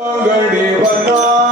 गणेवना